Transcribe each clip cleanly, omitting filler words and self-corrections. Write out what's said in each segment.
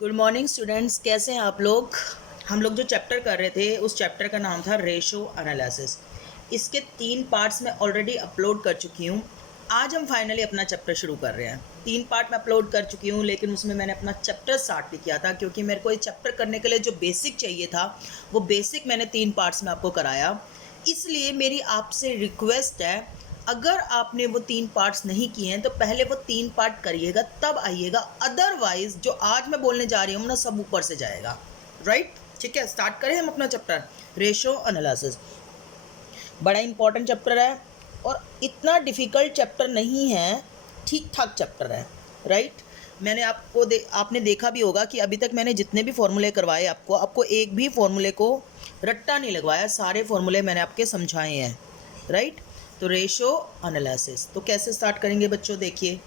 Good morning students, कैसे हैं आप लोग। हम लोग जो चैप्टर कर रहे थे उस चैप्टर का नाम था रेशो एनालिसिस। इसके 3 पार्ट्स मैं ऑलरेडी अपलोड कर चुकी हूँ। आज हम फाइनली अपना चैप्टर शुरू कर रहे हैं। 3 पार्ट मैं अपलोड कर चुकी हूँ, लेकिन उसमें मैंने अपना चैप्टर स्टार्ट नहीं किया था क्योंकि मेरे को ये चैप्टर करने के लिए जो बेसिक चाहिए था वो बेसिक मैंने 3 पार्ट्स में आपको कराया। इसलिए मेरी आपसे रिक्वेस्ट है, अगर आपने वो 3 पार्ट्स नहीं किए हैं तो पहले वो 3 पार्ट करिएगा तब आइएगा, अदरवाइज जो आज मैं बोलने जा रही हूँ ना सब ऊपर से जाएगा। राइट, ठीक है, स्टार्ट करें हम अपना चैप्टर रेशो एनालिसिस। बड़ा इंपॉर्टेंट चैप्टर है और इतना डिफ़िकल्ट चैप्टर नहीं है, ठीक ठाक चैप्टर है। राइट, मैंने आपने देखा भी होगा कि अभी तक मैंने जितने भी फॉर्मूले करवाए आपको एक भी फॉर्मूले को रट्टा नहीं लगवाया, सारे फॉर्मूले मैंने आपके समझाए हैं। राइट, तो रेशो एनालिसिस तो कैसे स्टार्ट करेंगे बच्चों, देखिए।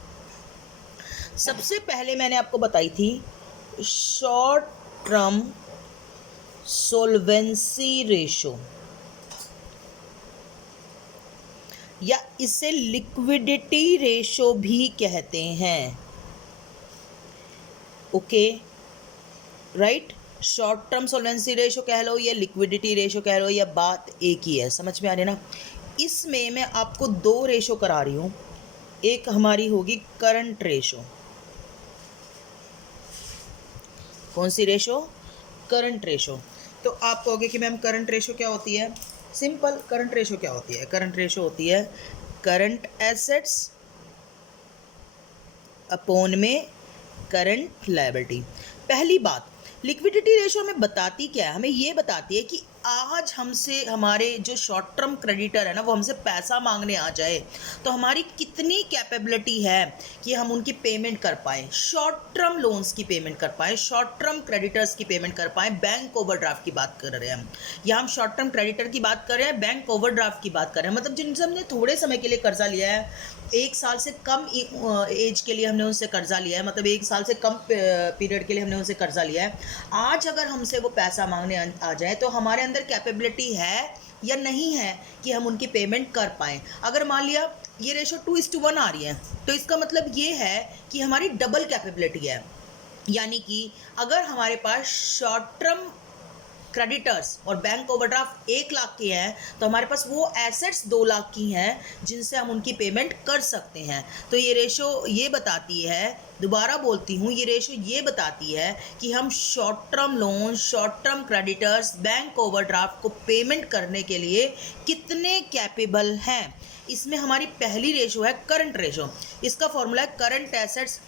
सबसे पहले मैंने आपको बताई थी शॉर्ट टर्म सोल्वेंसी रेशो, या इसे लिक्विडिटी रेशो भी कहते हैं। Okay, right, short term solvency ratio कह लो या लिक्विडिटी रेशो कह लो, या बात एक ही है, समझ में आ रही है ना। इसमें मैं आपको 2 रेशो करा रही हूँ। एक हमारी होगी करंट रेशो। कौन सी रेशो? Current ratio. तो आप कहोगे कि मैम करंट रेशो क्या होती है। सिंपल, करंट रेशो क्या होती है? करंट रेशो होती है करंट एसेट्स अपॉन में करंट लायबिलिटी। पहली बात, लिक्विडिटी रेशो हमें बताती क्या है? हमें ये बताती है कि आज हमसे हमारे जो शॉर्ट टर्म क्रेडिटर है ना, वो हमसे पैसा मांगने आ जाए तो हमारी कितनी कैपेबिलिटी है कि हम उनकी पेमेंट कर पाएँ, शॉर्ट टर्म लोन्स की पेमेंट कर पाएँ, शॉर्ट टर्म क्रेडिटर्स की पेमेंट कर पाएँ। बैंक ओवरड्राफ्ट की बात कर रहे हैं हम, या हम शॉर्ट टर्म क्रेडिटर की बात कर रहे हैं, बैंक ओवरड्राफ्ट की बात कर रहे हैं, मतलब जिनसे हमने थोड़े समय के लिए कर्जा लिया है, 1 साल से कम एज के लिए हमने उनसे कर्जा लिया है, मतलब 1 साल से कम पीरियड के लिए हमने उनसे कर्जा लिया है। आज अगर हमसे वो पैसा मांगने आ जाए तो हमारे अंदर कैपेबिलिटी है या नहीं है कि हम उनकी पेमेंट कर पाएँ। अगर मान लिया ये रेशो 2:1 आ रही है तो इसका मतलब ये है कि हमारी डबल कैपेबिलिटी है। यानी कि अगर हमारे पास शॉर्ट टर्म क्रेडिटर्स और बैंक ओवरड्राफ्ट 1 लाख के हैं तो हमारे पास वो एसेट्स 2 लाख की हैं जिनसे हम उनकी पेमेंट कर सकते हैं। तो ये रेशो ये बताती है, दोबारा बोलती हूँ, ये रेशो ये बताती है कि हम short term loan, short term creditors, bank overdraft को पेमेंट करने के लिए कितने कैपेबल हैं। इसमें हमारी पहली रेशो है करंट रेशो। इसका फॉर्मूला है करंट एसेट्स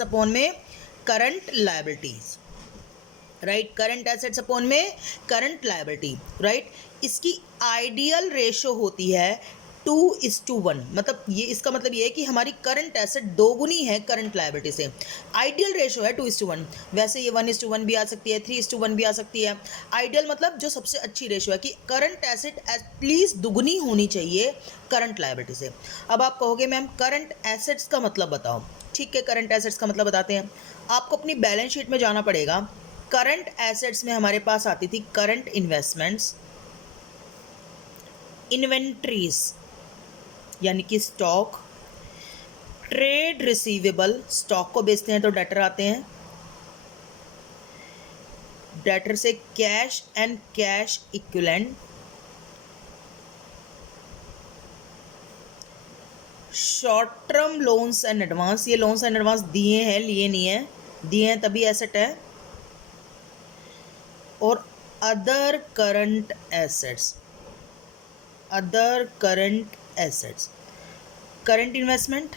अपॉन में current liabilities. Right, current assets upon में करंट लायबिलिटी। राइट, इसकी आइडियल रेशो होती है 2:1, मतलब ये इसका मतलब ये है कि हमारी करंट एसेट दोगुनी है करंट लायबिलिटी से। आइडियल रेशो है 2:1, वैसे ये 1:1 भी आ सकती है, 3:1 भी आ सकती है। आइडियल मतलब जो सबसे अच्छी रेशो है कि करंट एसेट एटलीस्ट दुगनी होनी चाहिए करंट लायबिलिटी से। अब आप कहोगे मैम करंट एसेट्स का मतलब बताओ। ठीक है, करंट एसेट्स का मतलब बताते हैं। आपको अपनी बैलेंस शीट में जाना पड़ेगा। करंट एसेट्स में हमारे पास आती थी करंट इन्वेस्टमेंट्स, इन्वेंट्रीज यानी कि स्टॉक, ट्रेड रिसीवेबल, स्टॉक को बेचते हैं तो डेटर आते हैं, डेटर से cash and cash equivalent, short term loans and advance, ये लोन्स एंड एडवांस दिए हैं, लिए नहीं है, दिए हैं तभी एसेट है, और other current assets. Other current assets, current investment,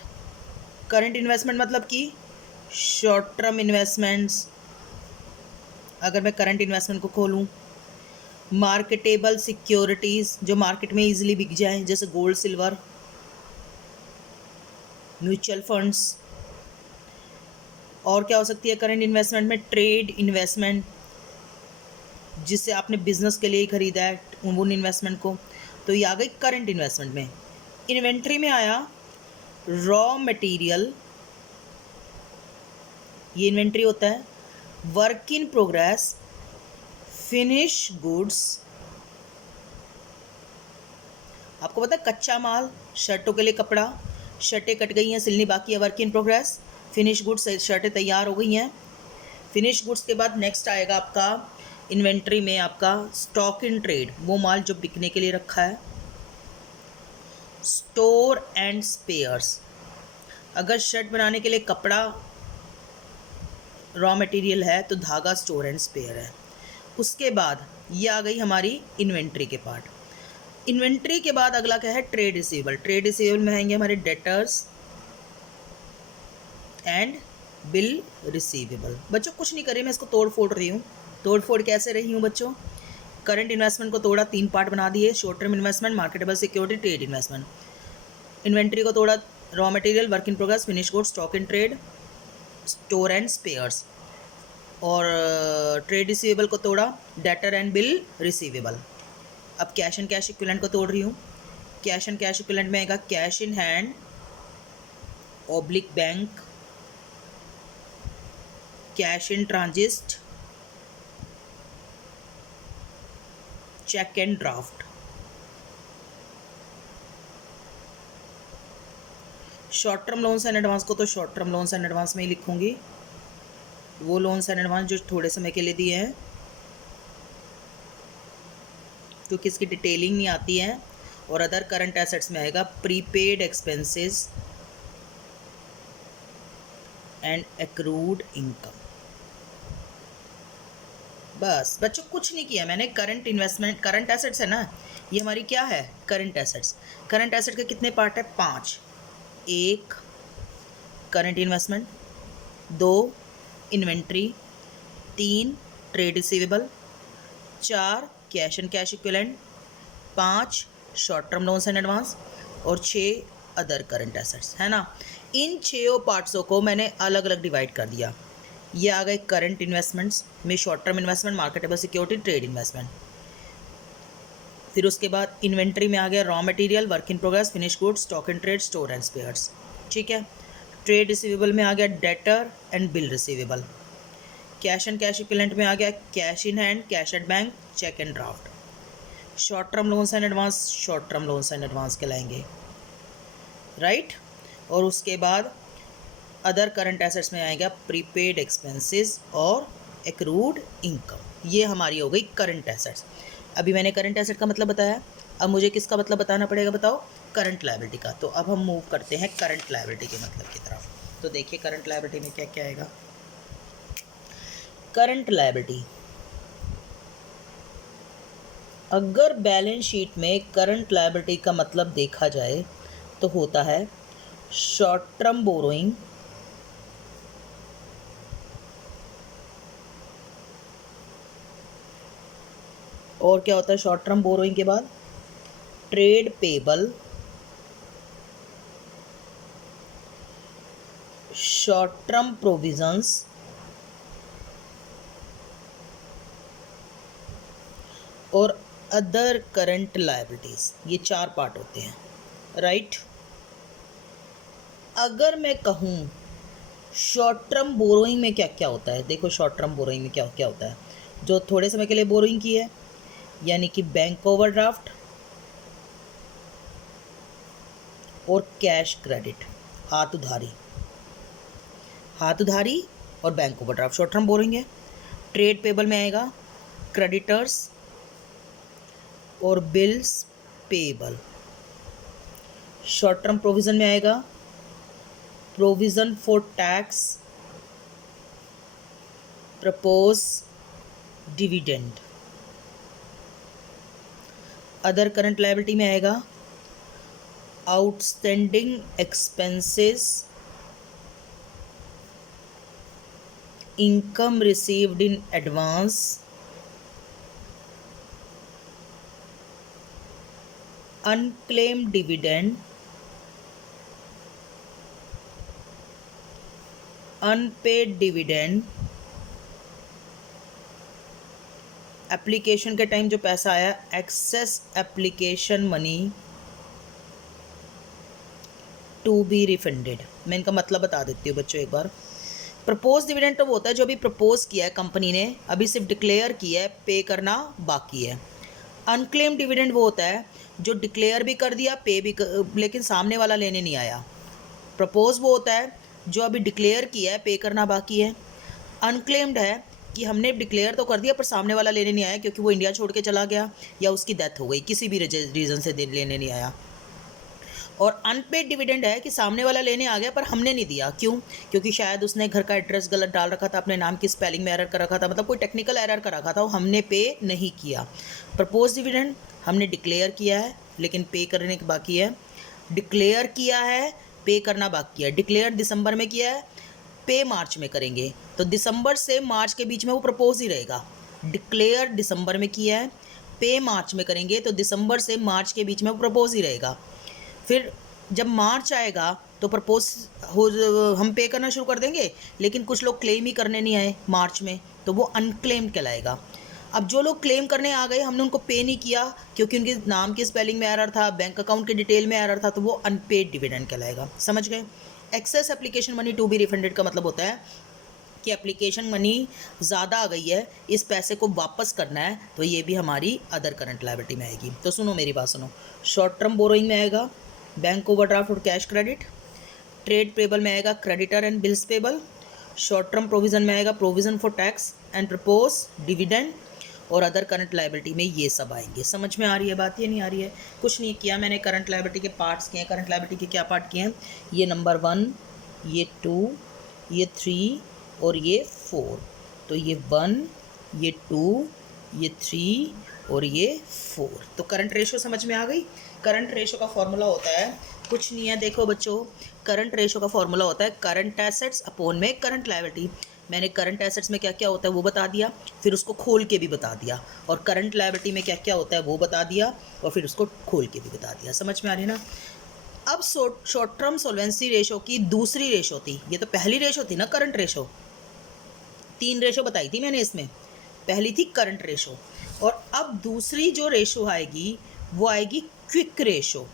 current investment मतलब कि शॉर्ट टर्म इन्वेस्टमेंट्स। अगर मैं करंट इन्वेस्टमेंट को खोलूँ, मार्केटेबल सिक्योरिटीज़ जो मार्केट में इजीली बिक जाएं, जैसे गोल्ड, सिल्वर, म्यूचुअल फंड्स। और क्या हो सकती है करंट इन्वेस्टमेंट में? ट्रेड इन्वेस्टमेंट, जिससे आपने बिजनेस के लिए ही खरीदा है उन इन्वेस्टमेंट को, तो ये आ गई करंट इन्वेस्टमेंट में। इन्वेंट्री में आया रॉ मटेरियल, ये इन्वेंट्री होता है। Work in progress, finish goods, आपको पता है कच्चा माल, शर्टों के लिए कपड़ा, शर्टें कट गई हैं सिलनी बाकी है, work in progress. Finish goods शर्टें तैयार हो गई हैं। फिनिश गुड्स के बाद नेक्स्ट आएगा आपका इन्वेंट्री में आपका स्टॉक इन ट्रेड, वो माल जो बिकने के लिए रखा है। स्टोर एंड स्पेयर्स, अगर शर्ट बनाने के लिए कपड़ा रॉ मटेरियल है तो धागा स्टोर एंड स्पेयर है। उसके बाद ये आ गई हमारी इन्वेंट्री के पार्ट। इन्वेंट्री के बाद अगला क्या है, ट्रेड रिसीवेबल। ट्रेड रिसीवेबल में आएंगे हमारे डेटर्स एंड बिल रिसीवेबल। बच्चों कुछ नहीं करी, मैं इसको तोड़ फोड़ रही हूँ। तोड़ फोड़ कैसे रही हूँ बच्चों, करंट इन्वेस्टमेंट को तोड़ा, 3 पार्ट बना दिए, short term investment, marketable security, trade investment. Inventory को तोड़ा, raw material, work in progress, finish goods, stock in trade, store and spheres. और ट्रेड रिसीवेबल को तोड़ा, डेटर एंड बिल रिसीवेबल। अब कैश एंड कैश इक्विवेलेंट को तोड़ रही हूँ। कैश एंड कैश इक्विवेलेंट में आएगा cash in hand oblique bank, cash in transit, cheque and draft. Short term loans and advance को तो short term loans and advance में ही लिखूंगी, वो लोन्स एंड एडवांस जो थोड़े समय के लिए दिए हैं, क्योंकि इसकी डिटेलिंग नहीं आती है। और अदर करंट एसेट्स में आएगा prepaid expenses and accrued income. बस बच्चों कुछ नहीं किया मैंने। करंट इन्वेस्टमेंट, करंट एसेट्स है ना, ये हमारी क्या है, करंट एसेट्स। करंट एसेट के कितने पार्ट है, 5। 1 current investment, 2 inventory, 3 trade receivable, 4 cash and cash equivalent, 5 short term loans and advance, और 6 अदर करंट एसेट्स, है ना। इन 6 पार्ट्सों को मैंने अलग अलग डिवाइड कर दिया। ये आ गए करंट इन्वेस्टमेंट्स में, short term investment, marketable security, trade investment. फिर उसके बाद इन्वेंट्री में आ गया raw material, work in progress, finish goods, stock in trade, store and spares, ठीक है। ट्रेड रिसीवेबल में आ गया debtor and bill receivable. Cash and cash equivalent में आ गया cash in hand, cash at bank, cheque and draft. Short term loans and advance, short term loans and advance कहलाएंगे, right. और उसके बाद अदर करंट एसेट्स में आएगा prepaid expenses और एक्रूड इनकम। ये हमारी हो गई करंट एसेट्स। अभी मैंने करंट एसेट का मतलब बताया, अब मुझे किसका मतलब बताना पड़ेगा, बताओ, करंट लायबिलिटी का। तो अब हम मूव करते हैं करंट लायबिलिटी के मतलब की तरफ। तो देखिए करंट लायबिलिटी में क्या क्या आएगा। करंट लायबिलिटी, अगर बैलेंस शीट में करंट लायबिलिटी का मतलब देखा जाए तो होता है शॉर्ट टर्म बोरोइंग, और क्या होता है शॉर्ट टर्म बोरोइंग के बाद, trade payable, short term provisions, और अदर करंट लायबिलिटीज। ये 4 पार्ट होते हैं, राइट। अगर मैं कहूँ शॉर्ट टर्म बोरोइंग में क्या क्या होता है, देखो शॉर्ट टर्म बोरोइंग में क्या क्या होता है, जो थोड़े समय के लिए बोरोइंग की है, यानी कि बैंक ओवरड्राफ्ट और कैश क्रेडिट, हाथ उधारी। हाथ उधारी और bank overdraft short term borrowing है। ट्रेड पेबल में आएगा क्रेडिटर्स और bills payable. Short term provision में आएगा provision for tax, propose dividend. Other current liability में आएगा outstanding expenses, income received in advance, unclaimed dividend, unpaid dividend, application के time जो पैसा आया, excess application money to be refunded. मैं इनका मतलब बता देती हूँ बच्चों एक बार। प्रपोज डिविडेंड तो वो होता है जो अभी प्रपोज किया है कंपनी ने, अभी सिर्फ डिक्लेयर किया है, पे करना बाकी है। अनक्लेम डिविडेंड वो होता है जो डिक्लेयर भी कर दिया, पे भी लेकिन सामने वाला लेने नहीं आया। प्रपोज वो होता है जो अभी डिक्लेयर किया है पे करना बाकी है। अनक्लेम्ड है कि हमने डिक्लेयर तो कर दिया पर सामने वाला लेने नहीं आया क्योंकि वो इंडिया छोड़ के चला गया या उसकी डेथ हो गई, किसी भी रीज़न से लेने नहीं आया। और अनपेड डिविडेंड है कि सामने वाला लेने आ गया पर हमने नहीं दिया, क्यों? क्योंकि शायद उसने घर का एड्रेस गलत डाल रखा था, अपने नाम की स्पेलिंग में एरर कर रखा था, मतलब कोई टेक्निकल एरर कर रखा था, वो हमने पे नहीं किया। प्रपोज डिविडेंड हमने डिक्लेयर किया है लेकिन पे करने के बाकी है। डिक्लेयर किया है, पे करना बाकी है। डिक्लेयर दिसंबर में किया है, पे मार्च में करेंगे, तो दिसंबर से मार्च के बीच में वो प्रपोज ही रहेगा। डिक्लेयर दिसंबर में किया है, पे मार्च में करेंगे, तो दिसंबर से मार्च के बीच में वो प्रपोज ही रहेगा। फिर जब मार्च आएगा तो प्रपोज हो, हम पे करना शुरू कर देंगे, लेकिन कुछ लोग क्लेम ही करने नहीं आए मार्च में, तो वो अनक्लेम्ड कहलाएगा। अब जो लोग क्लेम करने आ गए, हमने उनको पे नहीं किया क्योंकि उनके नाम की स्पेलिंग में एरर था, बैंक अकाउंट की डिटेल में एरर था, तो वो अनपेड डिविडेंड कहलाएगा। समझ गए? Excess application money to be refunded का मतलब होता है कि एप्लीकेशन मनी ज़्यादा आ गई है, इस पैसे को वापस करना है, तो ये भी हमारी अदर करंट लायबिलिटी में आएगी। तो सुनो मेरी बात सुनो, शॉर्ट टर्म बोरोइंग में आएगा बैंक ओवरड्राफ्ट और कैश क्रेडिट। ट्रेड पेबल में आएगा creditor and bills payable. Short term provision में आएगा provision for tax and propose dividend. और अदर करंट लायबिलिटी में ये सब आएंगे। समझ में आ रही है बात? ये नहीं आ रही है? कुछ नहीं किया मैंने, करंट लायबिलिटी के पार्ट्स किए हैं। करंट लायबिलिटी के क्या पार्ट किए हैं? ये नंबर 1, ये 2, ये 3 और ये 4। तो ये 1, ये 2, ये 3 और ये 4। तो करंट रेशो समझ में आ गई? करंट रेशो का फॉर्मूला होता है, कुछ नहीं है, देखो बच्चों, करंट रेशो का फॉर्मूला होता है करंट एसेट्स अपॉन में करंट लायबिलिटी। मैंने करंट एसेट्स में क्या क्या होता है वो बता दिया, फिर उसको खोल के भी बता दिया, और करंट लायबिलिटी में क्या क्या होता है वो बता दिया, और फिर उसको खोल के भी बता दिया। समझ में आ रही है ना? अब शॉर्ट टर्म सोल्वेंसी रेशो की दूसरी रेशो थी, ये तो पहली रेशो थी ना करंट रेशो। 3 रेशो बताई थी मैंने इसमें, पहली थी करंट रेशो, और अब दूसरी जो रेशो आएगी वो आएगी क्विक रेशो,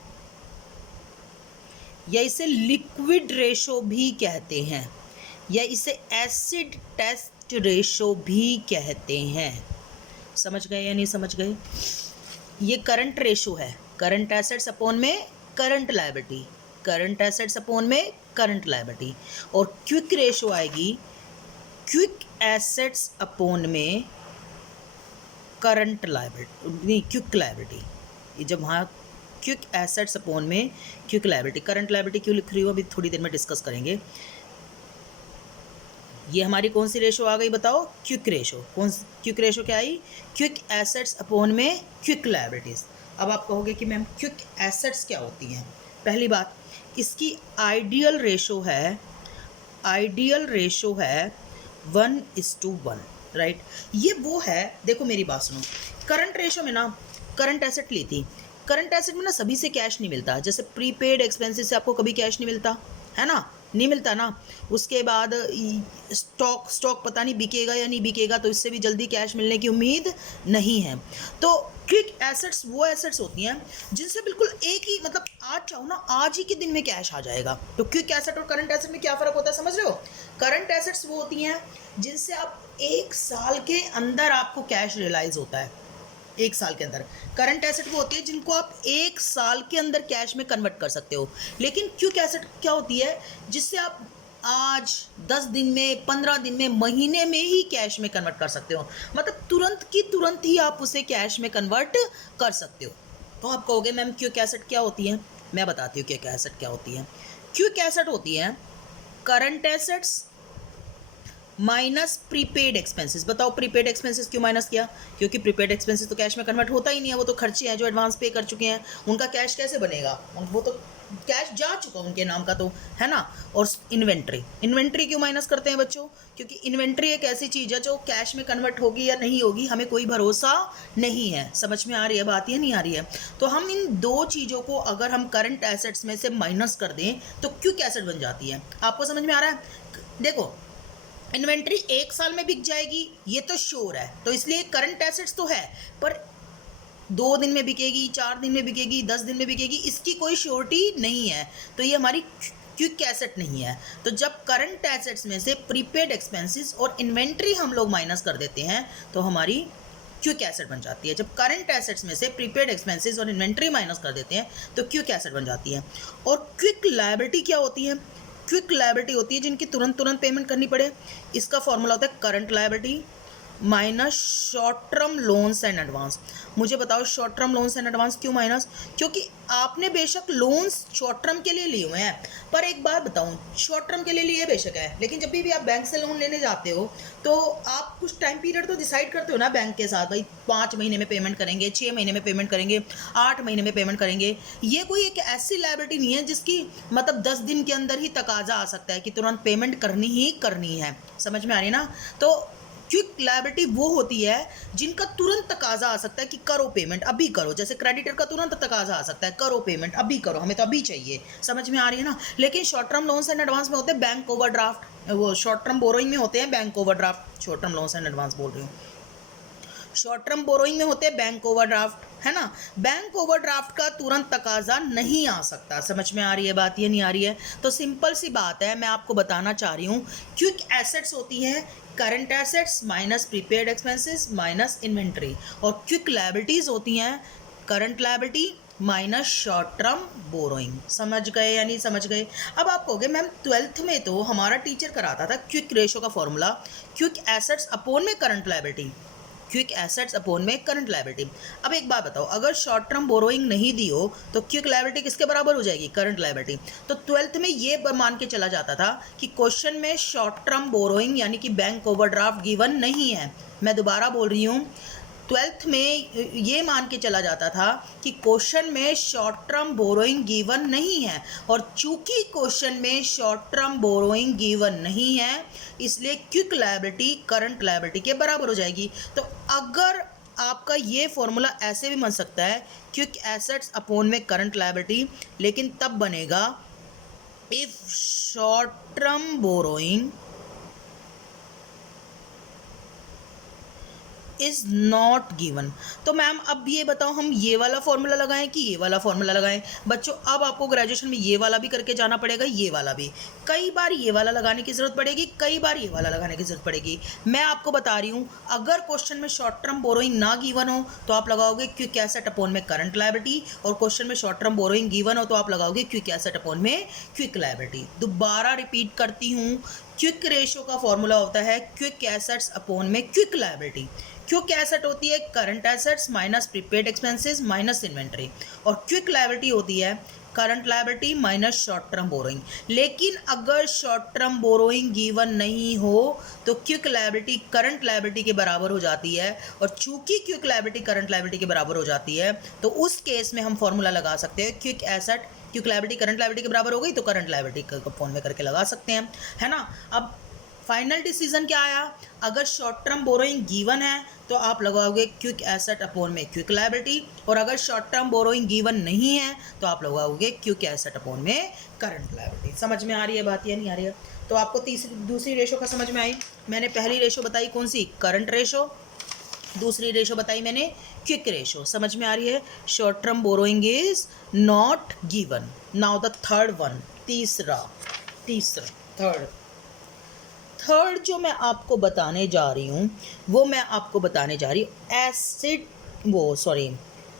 या इसे लिक्विड रेशो भी कहते हैं, या इसे एसिड टेस्ट रेशो भी कहते हैं। समझ गए या नहीं समझ गए? ये करंट रेशो है, करंट एसेट्स अपॉन में current liability, current assets upon में करंट लायबिलिटी। और क्विक रेशो आएगी क्विक एसेट्स अपॉन में करंट लायबिलिटी, नहीं क्विक लायबिलिटी। ये जब वहाँ क्विक एसेट्स अपॉन में क्विक लायबिलिटी, करंट लायबिलिटी क्यों लिख रही हो अभी थोड़ी देर में डिस्कस करेंगे। ये हमारी कौन सी रेशो आ गई बताओ? Quick ratio. क्विक रेशो क्या आई? क्विक एसेट्स अपॉन में क्विक लायबिलिटीज। अब आप कहोगे कि मैम क्विक एसेट्स क्या होती हैं? पहली बात, इसकी आइडियल रेशो है 1:1, राइट? ये वो है, देखो मेरी बात सुनो, करंट रेशो में ना करंट एसेट ली थी, करंट एसेट में ना सभी से कैश नहीं मिलता, जैसे प्रीपेड एक्सपेंसेस से आपको कभी कैश नहीं मिलता है ना, नहीं मिलता ना। उसके बाद स्टॉक पता नहीं बिकेगा या नहीं बिकेगा, तो इससे भी जल्दी कैश मिलने की उम्मीद नहीं है। तो क्विक एसेट्स वो एसेट्स होती हैं जिनसे बिल्कुल एक ही, मतलब आज चाहो ना आज ही के दिन में कैश आ जाएगा। तो क्विक एसेट और करंट एसेट में क्या फ़र्क होता है समझ रहे हो? करंट एसेट्स वो होती हैं जिनसे आप 1 साल के अंदर आपको कैश रियलाइज होता है, 1 साल के अंदर। करंट एसेट वो होती है जिनको आप 1 साल के अंदर कैश में कन्वर्ट कर सकते हो। लेकिन क्विक एसेट क्या होती है? जिससे आप आज 10 दिन में, 15 दिन में, महीने में ही कैश में कन्वर्ट कर सकते हो, मतलब तुरंत की तुरंत ही आप उसे कैश में कन्वर्ट कर सकते हो। तो आप कहोगे मैम क्विक एसेट क्या होती है? मैं बताती हूँ क्विक एसेट क्या होती है। क्विक एसेट होती है current assets minus prepaid expenses. बताओ प्रीपेड एक्सपेंसेस क्यों माइनस किया? क्योंकि प्रीपेड एक्सपेंसेस तो कैश में कन्वर्ट होता ही नहीं है, वो तो खर्चे हैं जो एडवांस पे कर चुके हैं, उनका कैश कैसे बनेगा? वो तो कैश जा चुका उनके नाम का, तो है ना। और इन्वेंट्री क्यों माइनस करते हैं बच्चों? क्योंकि इन्वेंट्री एक ऐसी चीज़ है जो कैश में कन्वर्ट होगी या नहीं होगी हमें कोई भरोसा नहीं है। समझ में आ रही है बात या नहीं आ रही है? तो हम इन दो चीज़ों को अगर हम करंट एसेट्स में से माइनस कर दें तो क्विक एसेट बन जाती है। आपको समझ में आ रहा है? देखो, इन्वेंट्री 1 साल में बिक जाएगी ये तो श्योर है, तो इसलिए करंट एसेट्स तो है, पर 2 दिन में बिकेगी, 4 दिन में बिकेगी, 10 दिन में बिकेगी, इसकी कोई श्योरिटी नहीं है, तो ये हमारी क्विक एसेट नहीं है। तो जब करंट एसेट्स में से प्रीपेड एक्सपेंसेस और इन्वेंट्री हम लोग माइनस कर देते हैं तो हमारी क्विक एसेट बन जाती है। जब करंट एसेट्स में से प्रीपेड एक्सपेंसेस और इन्वेंट्री माइनस कर देते हैं तो क्विक एसेट बन जाती है। और क्विक लायबिलिटी क्या होती है? क्विक लायबिलिटी होती है जिनकी तुरंत तुरंत पेमेंट करनी पड़े, इसका फॉर्मूला होता है current liability minus short term loans and advance. मुझे बताओ short term loans and advance क्यों माइनस? क्योंकि आपने बेशक लोन्स शॉर्ट टर्म के लिए लिए हुए हैं, पर एक बात बताऊं, शॉर्ट टर्म के लिए लिए बेशक है, लेकिन जब भी आप बैंक से लोन लेने जाते हो तो आप कुछ टाइम पीरियड तो डिसाइड करते हो ना बैंक के साथ, भाई 5 महीने में पेमेंट करेंगे, 6 महीने में पेमेंट करेंगे, 8 महीने में पेमेंट करेंगे। ये कोई एक ऐसी लायबिलिटी नहीं है जिसकी मतलब 10 दिन के अंदर ही तकाजा आ सकता है कि तुरंत पेमेंट करनी ही करनी है। समझ में आ रही है ना? तो क्विक लायबिलिटी वो होती है जिनका तुरंत तकाजा आ सकता है कि करो पेमेंट, अभी करो। जैसे क्रेडिटर का तुरंत तकाजा आ सकता है, करो पेमेंट, अभी करो, हमें तो अभी चाहिए। समझ में आ रही है ना? लेकिन short term loans and advance में होते हैं बैंक ओवरड्राफ्ट, वो शॉर्ट टर्म बोरोइंग में होते हैं bank overdraft, short term loans and advance बोल रही हूँ। शॉर्ट टर्म बोरोइंग में होते हैं बैंक ओवरड्राफ्ट, है ना? बैंक ओवरड्राफ्ट का तुरंत तकाजा नहीं आ सकता। समझ में आ रही है बात? ये नहीं आ रही है? तो सिंपल सी बात है, मैं आपको बताना चाह रही हूँ, क्विक एसेट्स होती हैं current assets minus prepaid expenses minus inventory, और क्विक लायबिलिटीज होती हैं current liability minus short term borrowing. समझ गए या नहीं समझ गए? अब आप कहोगे मैम 12th में तो हमारा टीचर कराता था क्विक रेशो का फॉर्मूला, क्विक एसेट्स अपॉन में current liability, quick assets upon में करंट लायबिलिटी। अब एक बात बताओ, अगर शॉर्ट टर्म बोरोइंग नहीं दी हो तो क्विक लायबिलिटी किसके बराबर हो जाएगी? Current liability. तो 12th में ये मान के चला जाता था कि क्वेश्चन में शॉर्ट टर्म बोरोइंग यानी कि बैंक ओवरड्राफ्ट गिवन नहीं है। मैं दोबारा बोल रही हूँ, 12th में ये मान के चला जाता था कि क्वेश्चन में शॉर्ट टर्म बोरोइंग गिवन नहीं है, और चूंकि क्वेश्चन में शॉर्ट टर्म बोरोइंग गिवन नहीं है इसलिए क्विक लायबिलिटी करंट लायबिलिटी के बराबर हो जाएगी। तो अगर आपका ये फॉर्मूला ऐसे भी बन सकता है क्विक एसेट्स अपॉन में करंट लायबिलिटी, लेकिन तब बनेगा if short term borrowing is not given. तो मैम अब ये बताओ हम ये वाला फॉर्मूला लगाएं कि ये वाला फॉर्मूला लगाएं? बच्चों अब आपको ग्रेजुएशन में ये वाला भी करके जाना पड़ेगा, ये वाला भी। कई बार ये वाला लगाने की जरूरत पड़ेगी, कई बार ये वाला लगाने की जरूरत पड़ेगी। मैं आपको बता रही हूँ, अगर क्वेश्चन में शॉर्ट टर्म बोरोइंग ना गिवन हो तो आप लगाओगे क्विक एसेट अपॉन में करंट लायबिलिटी, और क्वेश्चन में शॉर्ट टर्म बोरोइंग गिवन हो तो आप लगाओगे क्विक एसेट अपॉन में क्विक लायबिलिटी। दोबारा रिपीट करती हूँ, क्विक रेशो का फॉर्मूला होता है क्विक एसेट्स अपॉन में क्विक लायबिलिटी। क्विक एसेट होती है current assets minus prepaid expenses minus inventory, और क्विक लायबिलिटी होती है current liability minus short term borrowing. लेकिन अगर शॉर्ट टर्म बोरोइंग गिवन नहीं हो तो क्विक लायबिलिटी करंट लायबिलिटी के बराबर हो जाती है, और चूंकि क्विक लायबिलिटी करंट लायबिलिटी के बराबर हो जाती है तो उस केस में हम फॉर्मूला लगा सकते हैं quick asset, quick liability current liability के बराबर हो गई तो करंट लायबिलिटी को फोन में करके लगा सकते हैं, है ना? अब फाइनल डिसीजन क्या आया? अगर शॉर्ट टर्म बोरोइंग गिवन है तो आप लगाओगे क्विक एसेट अपॉन में क्विक लायबिलिटी, और अगर शॉर्ट टर्म बोरोइंग गिवन नहीं है तो आप लगाओगे क्विक एसेट अपॉन में करंट लायबिलिटी। समझ में आ रही है बात या नहीं आ रही है? तो आपको दूसरी रेशो का समझ में आई। मैंने पहली रेशो बताई कौन सी? Current ratio. दूसरी रेशो बताई मैंने क्विक रेशो। समझ में आ रही है? Short term borrowing is not given. Now the third one, third जो मैं आपको बताने जा रही हूँ वो मैं आपको बताने जा रही हूँ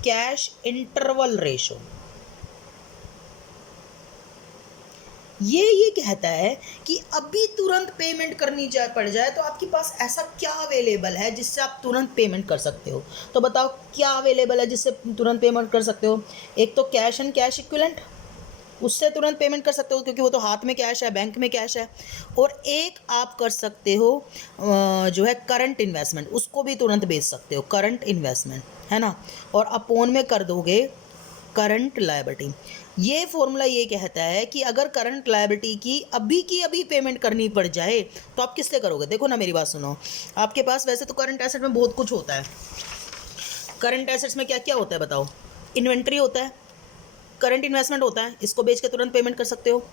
कैश इंटरवल रेशो। ये कहता है कि अभी तुरंत पेमेंट करनी पड़ जाए तो आपके पास ऐसा क्या अवेलेबल है जिससे आप तुरंत पेमेंट कर सकते हो? तो बताओ क्या अवेलेबल है जिससे तुरंत पेमेंट कर सकते हो? एक तो कैश एंड कैश इक्विवेलेंट, उससे तुरंत पेमेंट कर सकते हो क्योंकि वो तो हाथ में कैश है, बैंक में कैश है। और एक आप कर सकते हो जो है करंट इन्वेस्टमेंट, उसको भी तुरंत बेच सकते हो, करंट इन्वेस्टमेंट, है ना? और अपोन में कर दोगे करंट लायबिलिटी। ये फॉर्मूला ये कहता है कि अगर करंट लायबिलिटी की अभी पेमेंट करनी पड़ जाए तो आप किससे करोगे? देखो ना, मेरी बात सुनो। आपके पास वैसे तो करंट एसेट में बहुत कुछ होता है। करंट एसेट्स में क्या क्या होता है बताओ? इन्वेंट्री होता है, करंट इन्वेस्टमेंट होता है, इसको बेच के तुरंत पेमेंट कर सकते हो।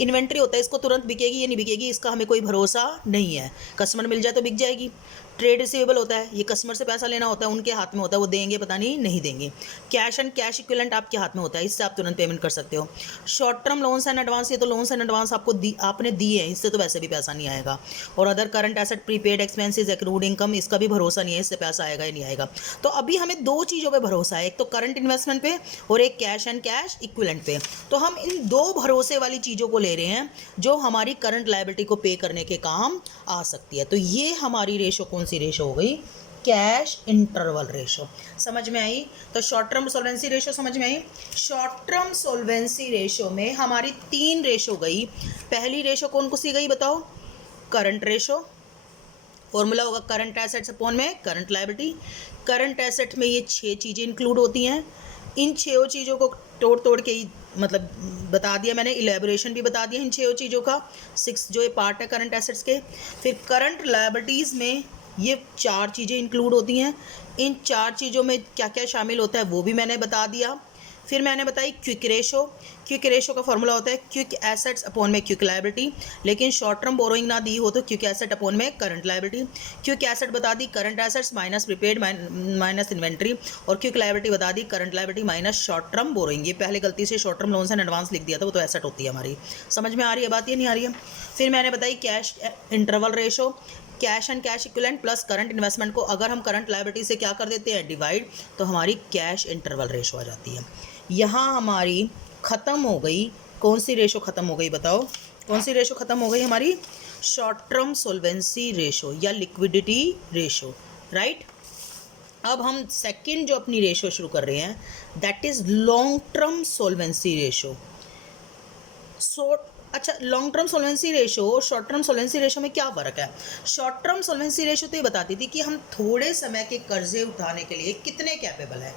इन्वेंट्री होता है, इसको तुरंत बिकेगी या नहीं बिकेगी इसका हमें कोई भरोसा नहीं है, कस्टमर मिल जाए तो बिक जाएगी। ट्रेड रिसीवेबल होता है, ये कस्टमर से पैसा लेना होता है, उनके हाथ में होता है, वो देंगे पता नहीं देंगे। कैश एंड कैश इक्विवेलेंट आपके हाथ में होता है, इससे आप तुरंत पेमेंट कर सकते हो। Short term loans and advance, ये तो लोन्स एंड एडवांस आपने दिए हैं, इससे तो वैसे भी पैसा नहीं आएगा। और other current asset, prepaid expenses, accrued income, इसका भी भरोसा नहीं है, इससे पैसा आएगा या नहीं आएगा। तो अभी हमें दो चीज़ों पर भरोसा है, एक तो करंट इन्वेस्टमेंट पे और एक कैश एंड कैश इक्विवेलेंट पे। तो हम इन दो भरोसे वाली चीज़ों को ले रहे हैं जो हमारी करंट लायबिलिटी को पे करने के काम आ सकती है। तो ये हमारी रेशो कौन सी रेशो हो गई? Cash interval ratio. समझ में आई? तो शॉर्ट टर्म सोल्वेंसी रेशो समझ में आई? शॉर्ट टर्म सोल्वेंसी रेशो में हमारी 3 रेशो गई। पहली रेशो कौन सी गई बताओ? Current ratio. फॉर्मूला होगा करंट एसेट्स अपॉन में करंट लायबिलिटी। करंट एसेट में ये 6 चीज़ें इंक्लूड होती हैं। इन 6 चीज़ों को तोड़ तोड़ के ही मतलब बता दिया मैंने, इलेबोरेशन भी बता दिया इन 6 चीज़ों का। 6 जो ये पार्ट है करंट एसेट्स के। फिर करंट लायबिलिटीज़ में ये 4 चीज़ें इंक्लूड होती हैं। इन 4 चीज़ों में क्या क्या शामिल होता है वो भी मैंने बता दिया। फिर मैंने बताई क्विक रेशो। क्विक रेशो का फॉर्मूला होता है क्विक एसेट्स अपॉन में क्विक लायबिलिटी, लेकिन शॉर्ट टर्म बोरोइंग ना दी हो तो क्विक एसेट अपॉन में करंट लायबिलिटी। क्विक एसेट बता दी current assets minus prepaid minus inventory, और क्विक लायबिलिटी बता दी current liability minus short term borrowing. ये पहले गलती से short term loans and advance लिख दिया था, वो तो एसेट होती है हमारी। समझ में आ रही है बात? ये नहीं आ रही है? फिर मैंने बताई cash interval ratio. Cash and cash equivalent plus current investment को अगर हम करंट लायबिलिटी से क्या कर देते हैं? डिवाइड, तो हमारी कैश इंटरवल रेशो आ जाती है। यहाँ हमारी ख़त्म हो गई कौन सी रेशो? ख़त्म हो गई बताओ कौन सी रेशो ख़त्म हो गई? हमारी शॉर्ट टर्म सोल्वेंसी रेशो या लिक्विडिटी रेशो, राइट। अब हम सेकंड जो अपनी रेशो शुरू कर रहे हैं, that is long term solvency ratio. अच्छा, लॉन्ग टर्म सोल्वेंसी रेशो और शॉर्ट टर्म सोल्वेंसी रेशो में क्या फ़र्क है? शॉर्ट टर्म सोल्वेंसी रेशो तो ये बताती थी कि हम थोड़े समय के कर्जे उठाने के लिए कितने कैपेबल हैं,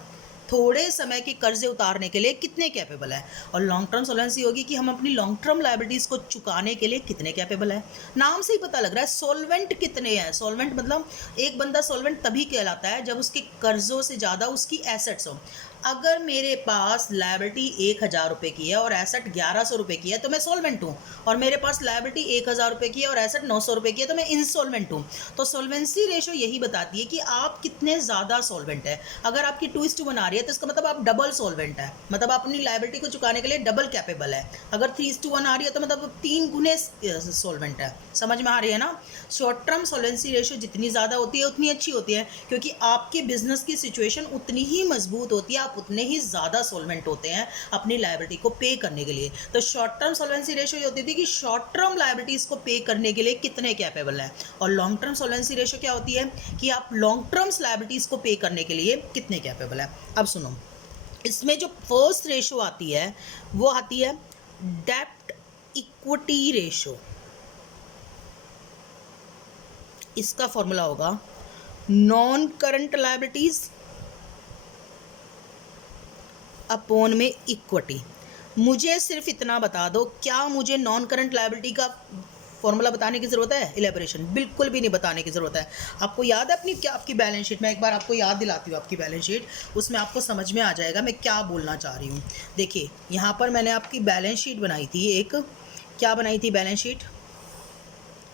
थोड़े समय के कर्जे उतारने के लिए कितने कैपेबल है। और लॉन्ग टर्म सोल्वेंसी होगी कि हम अपनी लॉन्ग टर्म लायबिलिटीज़ को चुकाने के लिए कितने कैपेबल है। नाम से ही पता लग रहा है सोल्वेंट कितने हैं। सोल्वेंट मतलब एक बंदा सोल्वेंट तभी कहलाता है जब उसके कर्जों से ज़्यादा उसकी एसेट्स हो। अगर मेरे पास लायबिलिटी 1000 रुपये की है और एसेट 1100 रुपये की है तो मैं सोल्वेंट हूँ, और मेरे पास लायबिलिटी 1000 रुपये की है और एसेट 900 रुपये की है तो मैं इंसॉल्वेंट हूँ। तो सोल्वेंसी रेशो यही बताती है कि आप कितने ज़्यादा सोल्वेंट है। अगर आपकी 2:1 आ रही है तो इसका मतलब आप डबल सोल्वेंट है, मतलब आप अपनी लायबिलिटी को चुकाने के लिए डबल कैपेबल है। अगर 3:1 आ रही है तो मतलब 3 गुने सोल्वेंट है। समझ में आ रही है ना? शॉर्ट टर्म सोल्वेंसी रेशो जितनी ज़्यादा होती है उतनी अच्छी होती है, क्योंकि आपके बिजनेस की सिचुएशन उतनी ही मजबूत होती है, आप उतने ही ज़्यादा सोल्वेंट होते हैं अपनी लायबिलिटी को पे करने के लिए। तो शॉर्ट टर्म सोल्वेंसी रेशो ये होती थी कि शॉर्ट टर्म लायबिलिटीज़ को पे करने के लिए कितने कैपेबल हैं, और लॉन्ग टर्म सोल्वेंसी रेशो क्या होती है कि आप लॉन्ग टर्म्स लायबिलिटीज़ को पे करने के लिए कितने कैपेबल हैं। अब सुनो, इसमें जो फर्स्ट रेशो आती है वो आती है डेब्ट इक्विटी रेशो। इसका फॉर्मूला होगा नॉन करंट लायबिलिटीज अपॉन में इक्विटी। मुझे सिर्फ इतना बता दो, क्या मुझे नॉन करंट लायबिलिटी का फॉर्मूला बताने की ज़रूरत है? इलेबोरेशन बिल्कुल भी नहीं बताने की ज़रूरत है। आपको याद है अपनी क्या आपकी बैलेंस शीट? मैं एक बार आपको याद दिलाती हूँ आपकी बैलेंस शीट, उसमें आपको समझ में आ जाएगा मैं क्या बोलना चाह रही हूँ। देखिए यहाँ पर मैंने आपकी बैलेंस शीट बनाई थी एक, क्या बनाई थी बैलेंस शीट?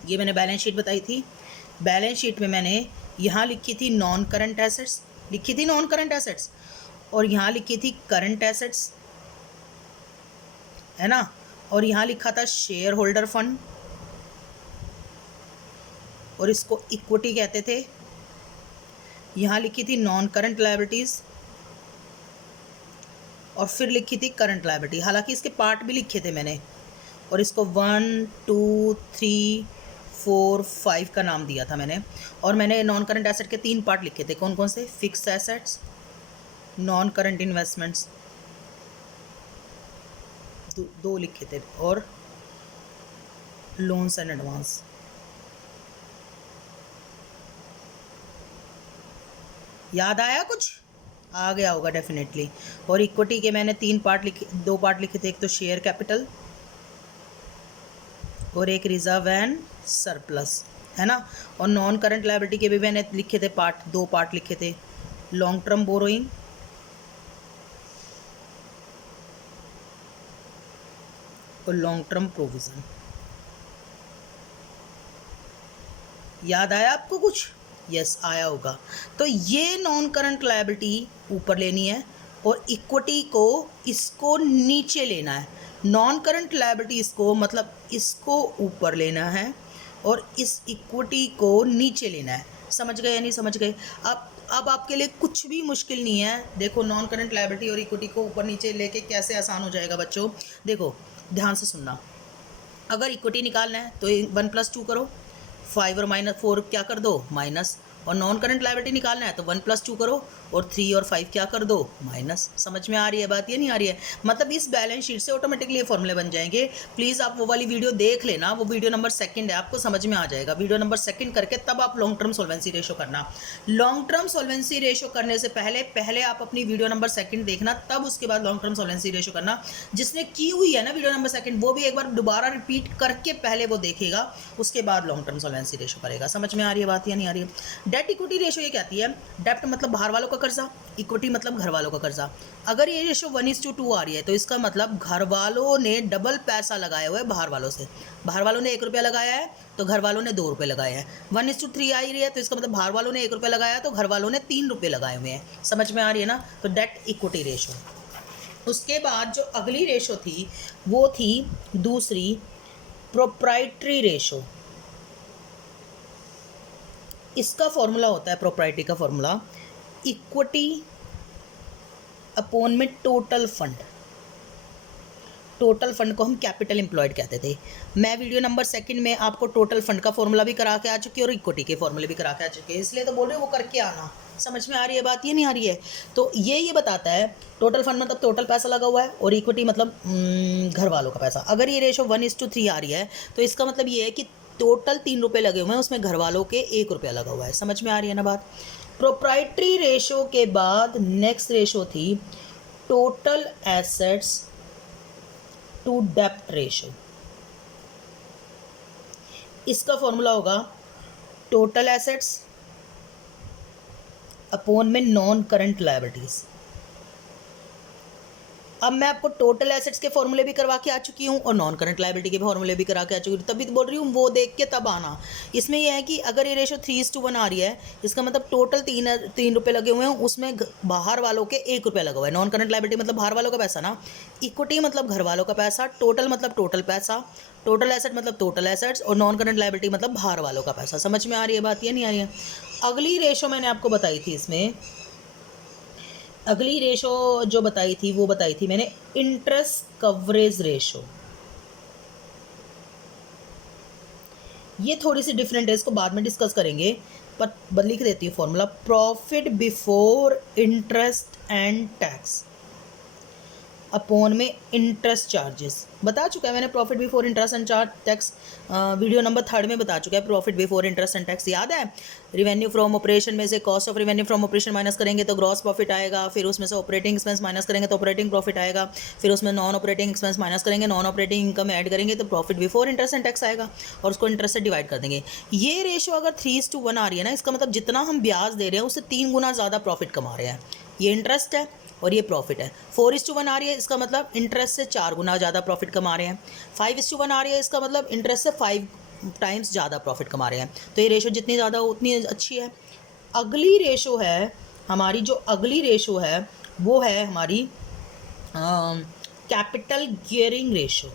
ये मैंने बैलेंस शीट बताई थी। बैलेंस शीट में मैंने यहाँ लिखी थी नॉन करंट एसेट्स, लिखी थी नॉन करंट एसेट्स, और यहाँ लिखी थी करंट एसेट्स, है ना, और यहाँ लिखा था शेयर होल्डर फंड, और इसको इक्विटी कहते थे। यहाँ लिखी थी नॉन करंट लायबिलिटीज़, और फिर लिखी थी करंट लायबिलिटी। हालांकि इसके पार्ट भी लिखे थे मैंने, और इसको 1 2 3 4 5 का नाम दिया था मैंने। और मैंने नॉन करंट एसेट के 3 पार्ट लिखे थे, कौन कौन से? Fix assets, non current investments, दो लिखे थे, और लोन्स एंड एडवांस। याद आया? कुछ आ गया होगा डेफिनेटली। और इक्विटी के मैंने 3 पार्ट लिखे, 2 पार्ट लिखे थे, एक तो शेयर कैपिटल और एक रिजर्व एंड सरप्लस, है ना। और नॉन करंट लायबिलिटी के भी मैंने लिखे थे पार्ट, 2 पार्ट लिखे थे, लॉन्ग टर्म बोरोइंग और लॉन्ग टर्म प्रोविजन। याद आया आपको कुछ? यस आया होगा। तो ये नॉन करंट लायबिलिटी ऊपर लेनी है और इक्विटी को इसको नीचे लेना है। नॉन करंट लायबिलिटी इसको मतलब इसको ऊपर लेना है और इस इक्विटी को नीचे लेना है। समझ गए या नहीं समझ गए? अब आपके लिए कुछ भी मुश्किल नहीं है। देखो नॉन करंट लायबिलिटी और इक्विटी को ऊपर नीचे लेके कैसे आसान हो जाएगा बच्चों। देखो ध्यान से सुनना, अगर इक्विटी निकालना है तो 1+2 करो, 5 और -4 क्या कर दो माइनस, और नॉन करंट लायबिलिटी निकालना है तो 1+2 करो और 3 और 5 क्या कर दो माइनस। समझ में आ रही है बात, ये नहीं आ रही है? मतलब इस बैलेंस शीट से ऑटोमेटिकली ये फॉर्मूले बन जाएंगे। प्लीज़ आप वो वाली वीडियो देख लेना, वो वीडियो नंबर 2 है, आपको समझ में आ जाएगा। वीडियो नंबर 2 करके तब आप लॉन्ग टर्म सॉल्वेंसी रेशो करना। लॉन्ग टर्म सॉल्वेंसी रेशो करने से पहले आप अपनी वीडियो नंबर 2 देखना, तब उसके बाद लॉन्ग टर्म सॉल्वेंसी रेशो करना। जिसने की हुई है ना वीडियो नंबर 2, वो भी एक बार दोबारा रिपीट करके पहले वो देखेगा, उसके बाद लॉन्ग टर्म सॉल्वेंसी रेशो करेगा। समझ में आ रही है बात या नहीं आ रही है? डेट इक्विटी रेशो ये कहती है, डेप्ट मतलब बाहर वालों का कर्जा, इक्विटी मतलब घर वालों का कर्जा। अगर ये रेशो 1:2 आ रही है तो इसका मतलब घर वालों ने डबल पैसा लगाया हुआ है बाहर वालों से। बाहर वालों ने 1 रुपया लगाया है तो घर वालों ने 2 रुपये लगाए हैं। 1:3 आ रही है तो इसका मतलब बाहर वालों ने 1 रुपया लगाया है तो घर वालों ने 3 रुपये लगाए हुए हैं। समझ में आ रही है ना? तो डेट इक्विटी रेशो। उसके बाद जो अगली रेशो थी वो थी दूसरी, प्रोप्राइटरी रेशो। इसका फॉर्मूला होता है, प्रोप्राइटरी का फॉर्मूला, इक्विटी अपॉन में टोटल फंड। टोटल फंड को हम कैपिटल एम्प्लॉयड कहते थे। मैं वीडियो नंबर 2 में आपको टोटल फंड का फॉर्मूला भी करा के आ चुकी है और इक्विटी के फॉर्मूले भी करा के आ चुके हैं, इसलिए तो बोल रहे हो वो करके आना। समझ में आ रही है बात, ये नहीं आ रही है? तो ये बताता है टोटल फंड मतलब टोटल पैसा लगा हुआ है, और इक्विटी मतलब घर वालों का पैसा। अगर ये रेशो 1:3 आ रही है तो इसका मतलब ये है कि टोटल 3 रुपये लगे हुए हैं, उसमें घर वालों के 1 रुपया लगा हुआ है। समझ में आ रही है ना बात? प्रोप्राइटरी रेशो के बाद नेक्स्ट रेशो थी टोटल एसेट्स टू डेप्ट रेशो। इसका फॉर्मूला होगा टोटल एसेट्स अपॉन में नॉन करंट लायबिलिटीज। अब मैं आपको टोटल एसेट्स के फॉर्मूले भी करवा के आ चुकी हूँ और नॉन करंट लायबिलिटी के फॉर्मूले भी करा के आ चुकी हूँ, तभी तो बोल रही हूँ वो देख के तब आना। इसमें यह है कि अगर ये रेशो 3:1 आ रही है, इसका मतलब टोटल 3 रुपये लगे हुए हैं, उसमें बाहर वालों के 1 रुपया लगा हुआ है। नॉन करंट लायबिलिटी मतलब बाहर वालों का पैसा ना, इक्विटी मतलब घर वालों का पैसा, टोटल मतलब टोटल पैसा, टोटल एसेट मतलब टोटल एसेट्स, और नॉन करंट लायबिलिटी मतलब बाहर वालों का पैसा। समझ में आ रही है बात, ये नहीं आ रही है? अगली रेशो मैंने आपको बताई थी, इसमें अगली रेशो जो बताई थी वो बताई थी मैंने इंटरेस्ट कवरेज रेशो। ये थोड़ी सी डिफरेंट है, इसको बाद में डिस्कस करेंगे, पर लिख देती हूँ formula, profit before interest and tax upon में इंटरेस्ट चार्जेस। बता चुका है मैंने profit before interest and tax, video number 3 में बता चुका है profit before interest and tax, याद है? रिवेन्यू फ्रॉम ऑपरेशन में से cost of revenue from operation minus करेंगे तो ग्रॉस प्रॉफिट आएगा, फिर उसमें से ऑपरेटिंग एक्सपेंस माइनस करेंगे तो ऑपरेटिंग प्रॉफिट आएगा, फिर उसमें नॉन ऑपरेटिंग एक्सपेंस माइनस करेंगे, नॉन ऑपरेटिंग इनकम ऐड करेंगे तो profit before interest and tax आएगा, और उसको इंटरेस्ट से डिवाइड कर देंगे। ये रेशो अगर 3:1 आ रही है ना, इसका मतलब जितना हम ब्याज दे रहे हैं उससे 3 गुना ज़्यादा प्रॉफिट कमा रहे हैं। ये इंटरेस्ट है और ये प्रॉफिट है। 4:1 आ रही है, इसका मतलब इंटरेस्ट से 4 गुना ज़्यादा प्रॉफिट कमा रहे हैं। 5:1 आ रही है, इसका मतलब इंटरेस्ट से 5 टाइम्स ज़्यादा प्रॉफिट कमा रहे हैं। तो ये रेशो जितनी ज़्यादा हो उतनी अच्छी है। अगली रेशो है हमारी, जो अगली रेशो है वो है हमारी capital gearing ratio.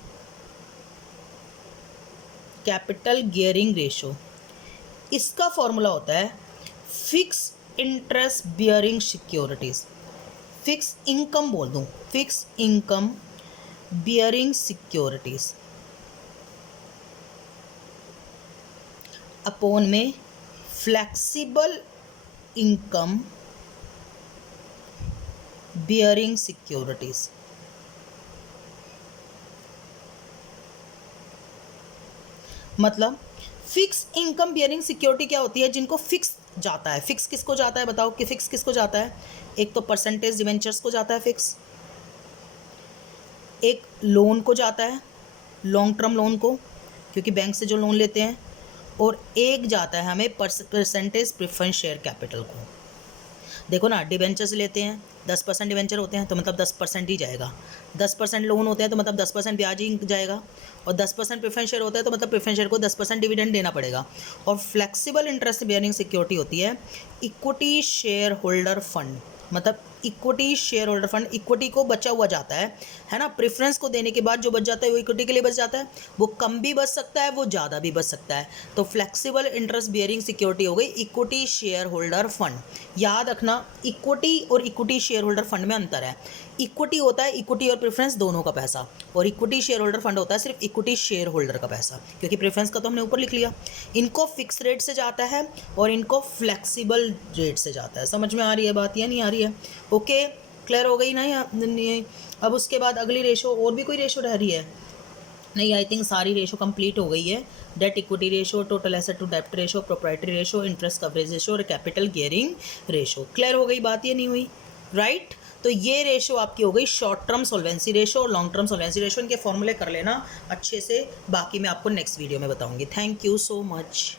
Capital gearing ratio, इसका फॉर्मूला होता है fix interest bearing securities, fix income बोल दूँ, fix income bearing securities upon में फ्लेक्सिबल इनकम बियरिंग सिक्योरिटीज़। मतलब फिक्स इनकम बियरिंग सिक्योरिटी क्या होती है? जिनको फिक्स जाता है। फिक्स किसको जाता है बताओ कि फिक्स किसको जाता है? एक तो परसेंटेज डिवेंचर्स को जाता है फिक्स, एक लोन को जाता है, लॉन्ग टर्म लोन को, क्योंकि बैंक से जो लोन लेते हैं, और एक जाता है हमें परसेंटेज प्रेफरेंस शेयर कैपिटल को। देखो ना, डिवेंचर्स लेते हैं, 10% डिवेंचर होते हैं तो मतलब 10% ही जाएगा, 10% लोन होते हैं तो मतलब 10% ब्याज ही जाएगा, और 10% प्रेफरेंस शेयर होता है तो मतलब प्रेफरेंस शेयर को 10% डिविडेंड देना पड़ेगा। और फ्लेक्सिबल इंटरेस्ट बियरिंग सिक्योरिटी होती है इक्विटी शेयर होल्डर फंड। मतलब equity share holder fund, equity को बचा हुआ जाता है ना, प्रेफरेंस को देने के बाद जो बच जाता है वो इक्विटी के लिए बच जाता है। वो कम भी बच सकता है, वो ज़्यादा भी बच सकता है। तो फ्लेक्सिबल इंटरेस्ट बियरिंग सिक्योरिटी हो गई इक्विटी शेयर होल्डर फंड। याद रखना, इक्विटी और इक्विटी शेयर होल्डर फंड में अंतर है। इक्विटी होता है इक्विटी और प्रेफरेंस दोनों का पैसा, और इक्विटी शेयर होल्डर फंड होता है सिर्फ इक्विटी शेयर होल्डर का पैसा, क्योंकि प्रेफरेंस का तो हमने ऊपर लिख लिया। इनको फिक्स रेट से जाता है और इनको फ्लेक्सिबल रेट से जाता है। समझ में आ रही है बात या नहीं आ रही है? ओके, क्लियर हो गई ना? अब उसके बाद अगली रेशो, और भी कोई रेशो रह रही है? नहीं, आई थिंक सारी रेशो कंप्लीट हो गई है। Debt equity ratio, total asset to डेप्ट ratio, proprietary ratio, interest coverage ratio और कैपिटल गियरिंग रेशो। क्लियर हो गई बात या नहीं हुई? राइट। तो ये रेशो आपकी हो गई शॉर्ट टर्म सॉल्वेंसी रेशो और लॉन्ग टर्म सॉल्वेंसी रेशो। इनके फॉर्मूले कर लेना अच्छे से, बाकी मैं आपको नेक्स्ट वीडियो में बताऊंगी। Thank you so much.